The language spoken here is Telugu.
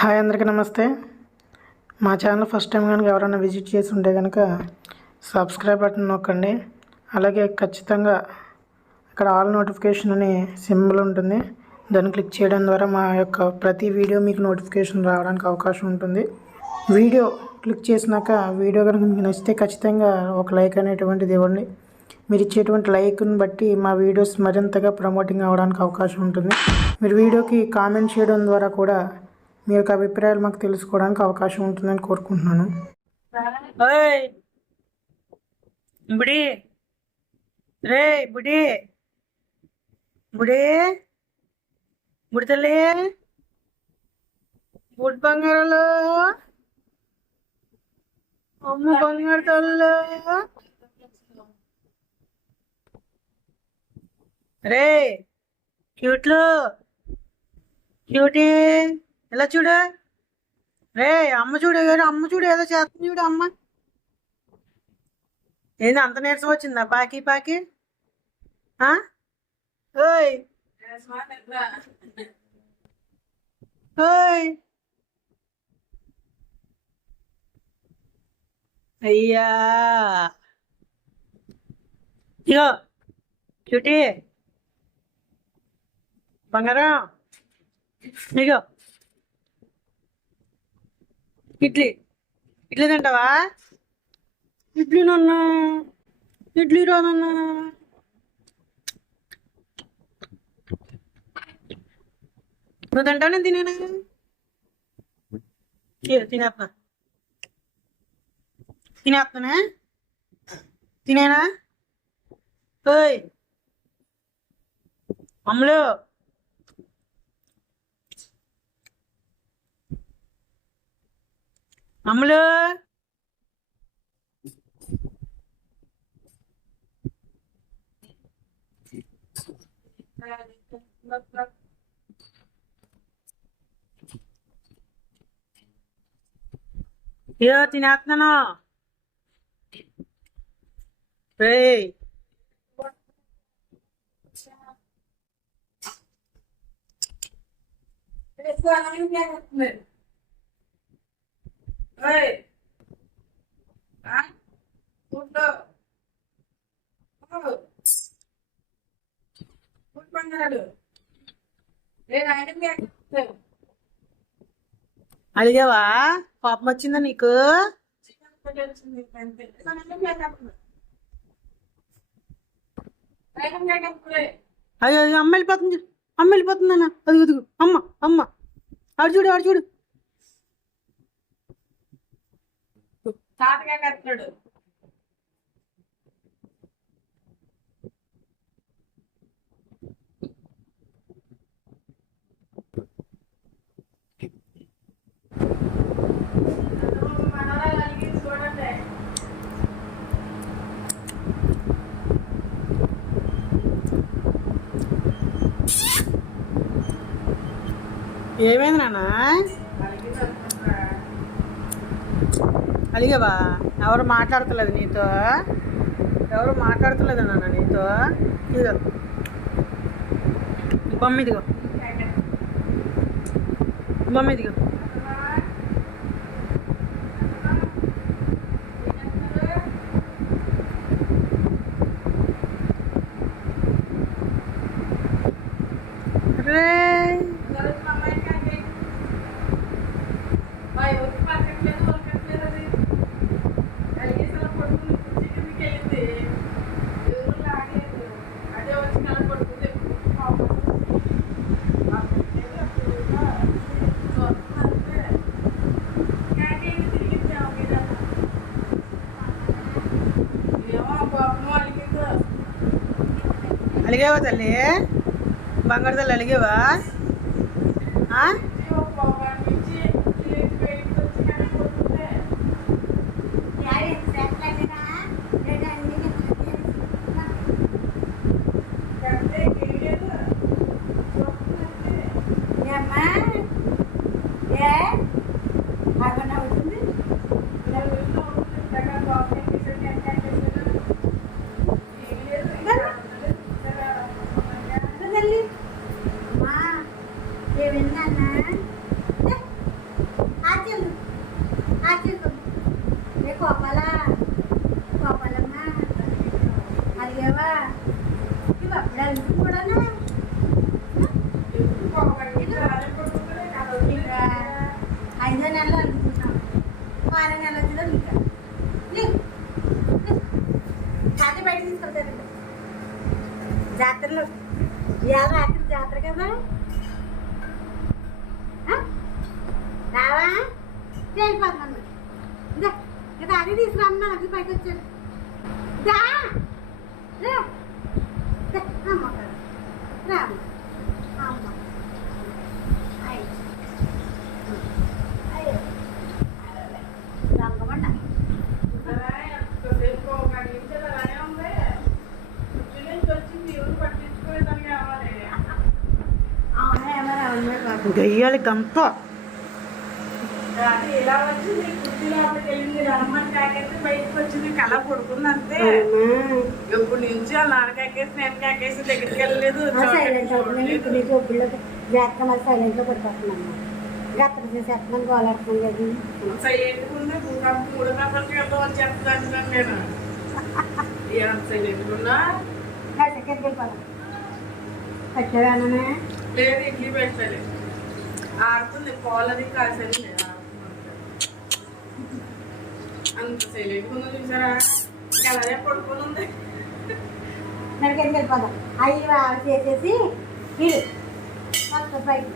హాయ్ అందరికీ నమస్తే. మా ఛానల్ ఫస్ట్ టైం కనుక ఎవరైనా విజిట్ చేసి ఉంటే కనుక సబ్స్క్రైబ్ బటన్ నొక్కండి. అలాగే ఖచ్చితంగా ఇక్కడ ఆల్ నోటిఫికేషన్ అనే సింబల్ ఉంటుంది, దాన్ని క్లిక్ చేయడం ద్వారా మా యొక్క ప్రతి వీడియో మీకు నోటిఫికేషన్ రావడానికి అవకాశం ఉంటుంది. వీడియో క్లిక్ చేసినాక వీడియో కనుక మీకు నచ్చితే ఖచ్చితంగా ఒక లైక్ అనేటువంటిది ఇవ్వండి. మీరు ఇచ్చేటువంటి లైక్ని బట్టి మా వీడియోస్ మరింతగా ప్రమోటింగ్ అవ్వడానికి అవకాశం ఉంటుంది. మీరు వీడియోకి కామెంట్ చేయడం ద్వారా కూడా మీ యొక్క అభిప్రాయాలు మాకు తెలుసుకోవడానికి అవకాశం ఉంటుందని కోరుకుంటున్నాను. బుడి రే బుడి బుడి బుడి తల్లి బుడి బంగారాలు అమ్మ బంగారు తల్లు రే క్యూట్లు క్యూటీ ఎలా చూడు రే అమ్మ చూడు అమ్మ చూడు ఏదో చేస్తుంది చూడు అమ్మ. ఏంది అంత నీరసం వచ్చిందా పాకి పాకి? ఓయ్ ఓయ్ అయ్యా ఇగో క్యూటీ బంగారం ఇగో ఇడ్లీ ఇడ్లీ తింటావా? ఇడ్లీ నాన్న ఇడ్లీ రా నాన్న. నువ్వు తింటావు నేను తినేనా? తినేస్తున్నా తినేస్తానా తినేనా? ఓయ్ అమ్ములు అమ్ములు ఇదో తినేస్తున్నాను. రే అడిగావా? కోపం వచ్చిందా నీకు? అయ్యో అమ్మ వెళ్ళిపోతుంది, అమ్మ వెళ్ళిపోతుందన్న. అది వదుగు అమ్మ అమ్మ ఆడు చూడు ఆడు చూడు. ఏమైంది నాన్న? అడిగావా? ఎవరు మాట్లాడతలేదు నీతో? ఎవరు మాట్లాడతలేదు నాన్న నీతో? ఇదిగో బొమ్మ, ఇదిగో బొమ్మ, ఇదిగో రే అలిగావా తల్లి? బంగారు తల్లి అలిగావా? ఏమైందన్నా? 5వ నెలలో అనుకుంటున్నాం 6వ నెల వచ్చిందో ఇంకా కాకి బయట తీసుకెళ్తారండి జాతరలో ఇవాళ రాత్రి జాతర కదా రావా చేయిపోతున్నాను ఇంకా ఇంకా అది తీసుకురామ్మా అది పైకి వచ్చాడు దా అమ్మ రా అమ్మ రంగమంట గయ్యాలి గంప ఇలా వచ్చి నీ కుర్చీ లోపలికి వెళ్ళింది రమ్మని కాకేసి బయటకు వచ్చింది కళ పడుకుంది అంతే ఎప్పటి నుంచి వాళ్ళ నాన్న కాకేసి నేను కాకేసి దగ్గరికి వెళ్ళలేదు సైలెంట్ అవుతున్నాను ఇప్పుడు నీకు ఒబ్బుల్లో జాతక మరి సైలెంట్లో పడిపోతున్నాను గత్తలు చేసేస్తున్నాను గోలాడుతున్నాను కదా సైలెంట్ ఉంది మూడు గంటలకి వెళ్తాం వచ్చేస్తుంది అంటున్నాను నేను ఏం సైలెంట్ ఉన్నా కట్టెకి వెళ్ళిపోతాను కట్టేవానమే లేదు ఇడ్లీ పెట్టలేదు ఆడుతుంది పాలది కాసేది అంత సైలెంట్ ఉందో చూసారా అలాగే పడుకొని ఉంది నడికెళ్ళి వెళ్ళిపోదాం అవి చేసేసి వీడు పైకి